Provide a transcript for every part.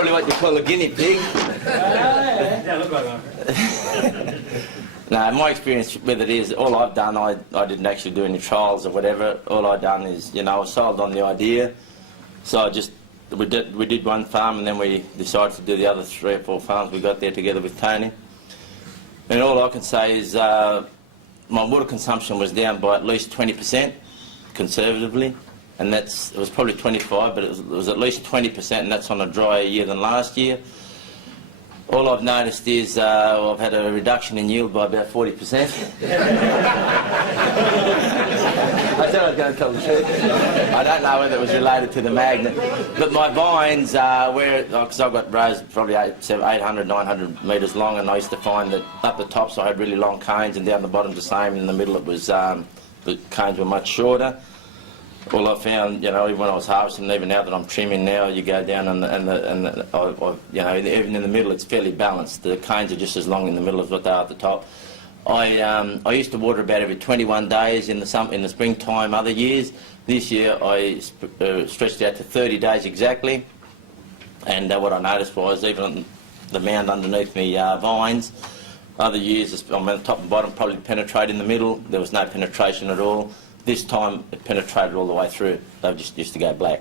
probably what you call a guinea pig. Yeah, look like one. No, my experience with it is, all I've done, I didn't actually do any trials or whatever. All I've done is, I was sold on the idea. So we did one farm, and then we decided to do the other 3 or 4 farms we got there together with Tony. And all I can say is my water consumption was down by at least 20%, conservatively. And it was probably 25, but it was at least 20%, and that's on a drier year than last year. All I've noticed is I've had a reduction in yield by about 40%. I said I was going to tell the truth. I don't know whether it was related to the magnet, but my vines, because I've got rows probably 800, 900 metres long, and I used to find that up the tops I had really long cones, and down the bottom the same. In the middle it was the cones were much shorter. All I found, even when I was harvesting, even now that I'm trimming now, you go down even in the middle it's fairly balanced. The cones are just as long in the middle as what they are at the top. I used to water about every 21 days in the springtime other years. This year I stretched out to 30 days exactly, and what I noticed was even the mound underneath me vines, other years on the top and bottom probably penetrate in the middle. There was no penetration at all. This time it penetrated all the way through. They just used to go black.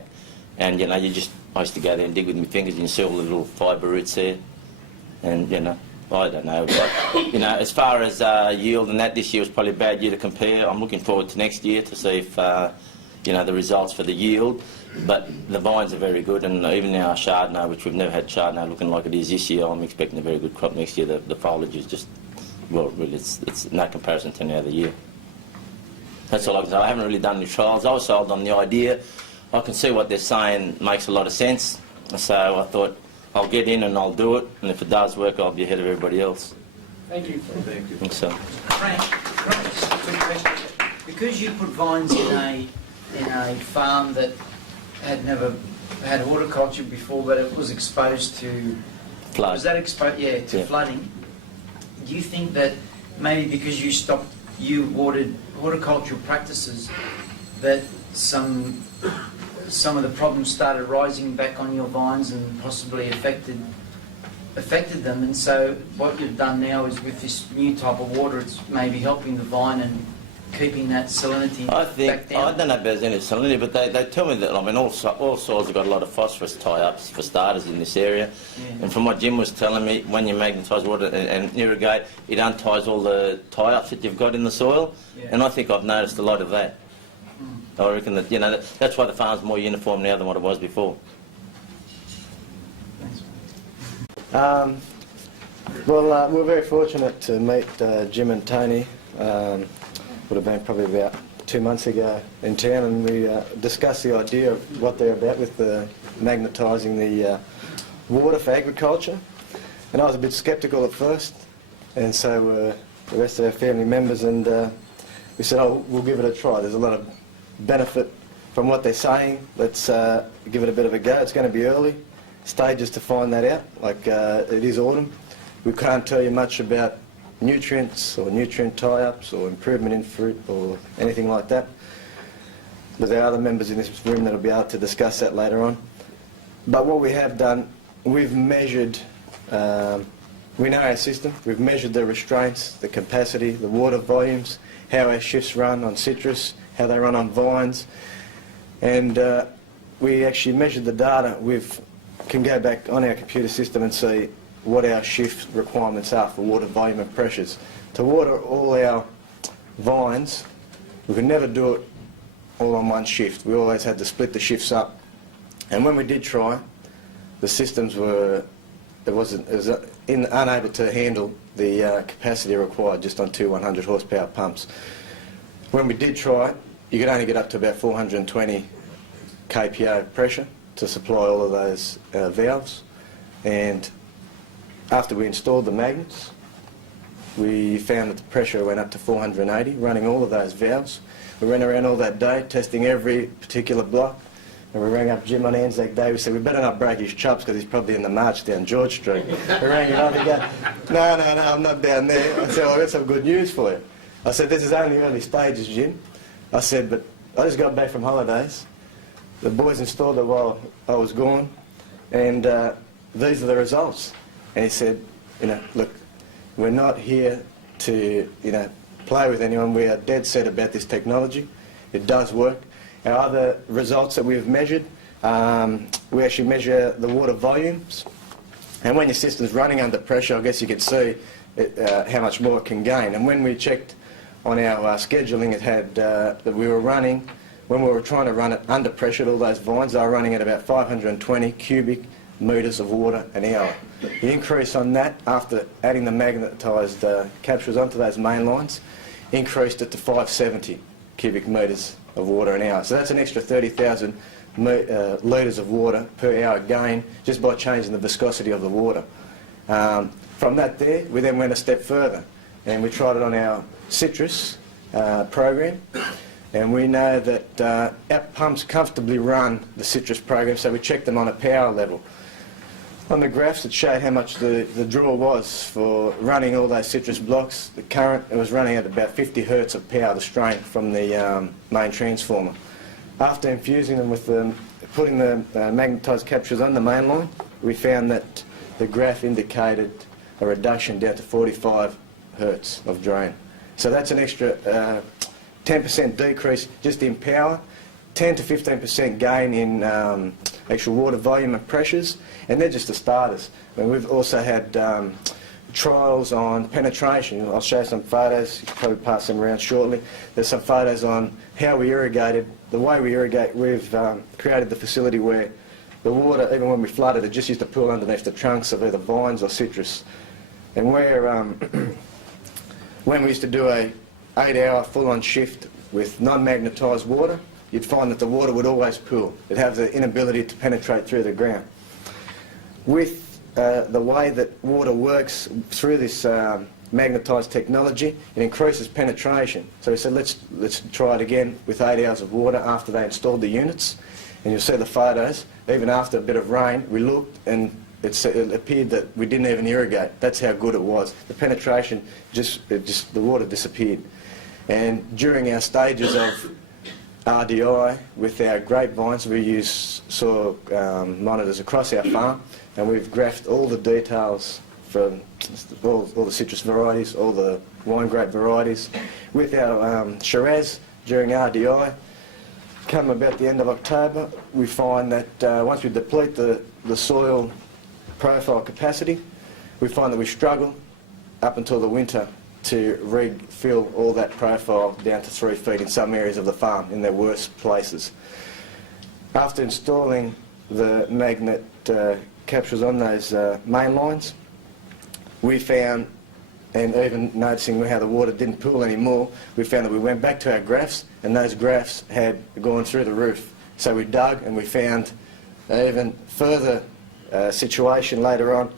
And I used to go there and dig with my fingers, and you see all the little fibre roots there. And I don't know. But, as far as yield and that, this year was probably a bad year to compare. I'm looking forward to next year to see if the results for the yield. But the vines are very good, and even our Chardonnay, which we've never had Chardonnay looking like it is this year, I'm expecting a very good crop next year. The foliage is just, well, really, it's no comparison to any other year. That's all I can say. I haven't really done any trials. I was sold on the idea. I can see what they're saying makes a lot of sense. So I thought I'll get in and I'll do it, and if it does work, I'll be ahead of everybody else. Thank you. Thank you. So. Frank, just a quick question. Because you put vines in a farm that had never had horticulture before, but it was exposed to flood. Was that exposed? Yeah, to flooding. Do you think that maybe because you watered horticultural practices, that some of the problems started rising back on your vines and possibly affected them, and so what you've done now is with this new type of water, it's maybe helping the vine and keeping that salinity back down? I don't know if there's any salinity, but they tell me that, all soils have got a lot of phosphorus tie-ups for starters in this area. Yeah. And from what Jim was telling me, when you magnetise water and irrigate, it unties all the tie-ups that you've got in the soil. Yeah. And I think I've noticed a lot of that. I reckon that, that's why the farm's more uniform now than what it was before. Well, we're very fortunate to meet Jim and Tony. Would have been probably about 2 months ago in town, and we discussed the idea of what they're about with magnetising the water for agriculture. And I was a bit sceptical at first, and so the rest of our family members, and we said, we'll give it a try. There's a lot of benefit from what they're saying. Let's give it a bit of a go. It's going to be early stages to find that out, like it is autumn. We can't tell you much about nutrients or nutrient tie-ups or improvement in fruit or anything like that. But there are other members in this room that will be able to discuss that later on. But what we have done, we've measured, we know our system, we've measured the restraints, the capacity, the water volumes, how our shifts run on citrus, how they run on vines, and we actually measured the data. We can go back on our computer system and see what our shift requirements are for water volume and pressures. To water all our vines, we could never do it all on one shift. We always had to split the shifts up. And when we did try, the systems were, unable to handle the capacity required just on 2 100 horsepower pumps. When we did try, you could only get up to about 420 kPa pressure to supply all of those valves. And after we installed the magnets, we found that the pressure went up to 480, running all of those valves. We ran around all that day, testing every particular block, and we rang up Jim on Anzac Day. We said, we better not break his chops because he's probably in the march down George Street. We rang him up and go, no, I'm not down there. I said, well, I've got some good news for you. I said, this is only early stages, Jim. I said, but I just got back from holidays. The boys installed it while I was gone, and these are the results. And he said, you know, look, we're not here to, you know, play with anyone. We are dead set about this technology. It does work. Our other results that we've measured, we actually measure the water volumes. And when your system's running under pressure, I guess you can see how much more it can gain. And when we checked on our scheduling, it had that we were running, when we were trying to run it under pressure, all those vines, they were running at about 520 cubic metres of water an hour. The increase on that, after adding the magnetised capsules onto those main lines, increased it to 570 cubic metres of water an hour. So that's an extra 30,000 litres of water per hour gain just by changing the viscosity of the water. From that there, we then went a step further and we tried it on our citrus program, and we know that our pumps comfortably run the citrus program, so we checked them on a power level. On the graphs it showed how much the draw was for running all those citrus blocks. The current, it was running at about 50 hertz of power, the strain from the main transformer. After infusing them with putting the magnetised capsules on the main line, we found that the graph indicated a reduction down to 45 hertz of drain. So that's an extra 10% decrease just in power, 10 to 15% gain in actual water volume and pressures, and they're just the starters. And we've also had trials on penetration. I'll show some photos, you can probably pass them around shortly. There's some photos on how we irrigated. The way we irrigate, we've created the facility where the water, even when we flooded, it just used to pool underneath the trunks of either vines or citrus. And where, when we used to do a 8-hour full-on shift with non-magnetised water, you'd find that the water would always pool. It'd have the inability to penetrate through the ground. With the way that water works through this magnetised technology, it increases penetration. So we said, let's try it again with 8 hours of water after they installed the units. And you'll see the photos. Even after a bit of rain, we looked and it appeared that we didn't even irrigate. That's how good it was. The penetration, the water disappeared. And during our stages of RDI with our grapevines, we use soil monitors across our farm, and we've graphed all the details from all the citrus varieties, all the wine grape varieties. With our Shiraz during RDI, come about the end of October, we find that once we deplete the soil profile capacity, we find that we struggle up until the winter to refill all that profile down to 3 feet in some areas of the farm, in their worst places. After installing the magnet capsules on those main lines, we found, and even noticing how the water didn't pool anymore, we found that we went back to our graphs and those graphs had gone through the roof. So we dug and we found an even further situation later on,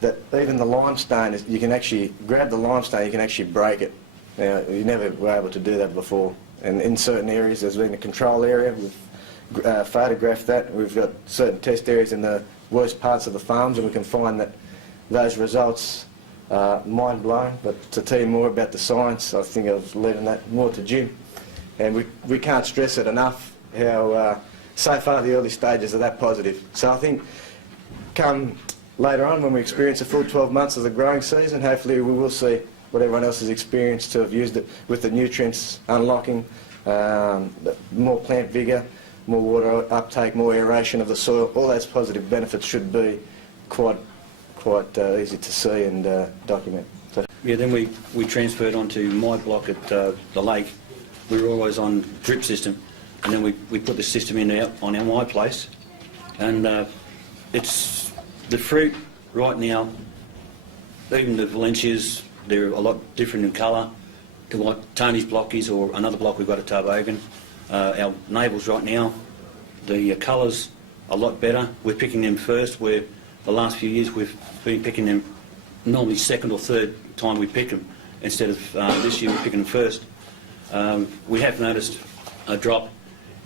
that even the limestone, you can actually grab the limestone, you can actually break it. Now, you never were able to do that before. And in certain areas, there's been a control area, we've photographed that. We've got certain test areas in the worst parts of the farms, and we can find that those results are mind-blowing. But to tell you more about the science, I think I was leaving that more to Jim. And we can't stress it enough how so far the early stages are that positive. So I think come later on, when we experience a full 12 months of the growing season, hopefully we will see what everyone else has experienced, to have used it with the nutrients unlocking, more plant vigour, more water uptake, more aeration of the soil. All those positive benefits should be quite easy to see and document. So. Yeah, then we transferred onto my block at the lake. We were always on drip system, and then we put the system in on my place, and it's the fruit right now. Even the Valencias, they're a lot different in colour to what Tony's block is, or another block we've got at Tarbogan. Our neighbours right now, the colours are a lot better. We're picking them first, where the last few years we've been picking them normally second or third time we pick them, instead of this year we're picking them first. We have noticed a drop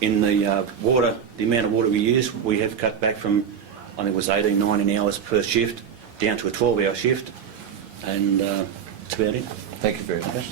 in the water, the amount of water we use. We have cut back from, I think it was 18, 19 hours per shift down to a 12-hour shift, and that's about it. Thank you very much.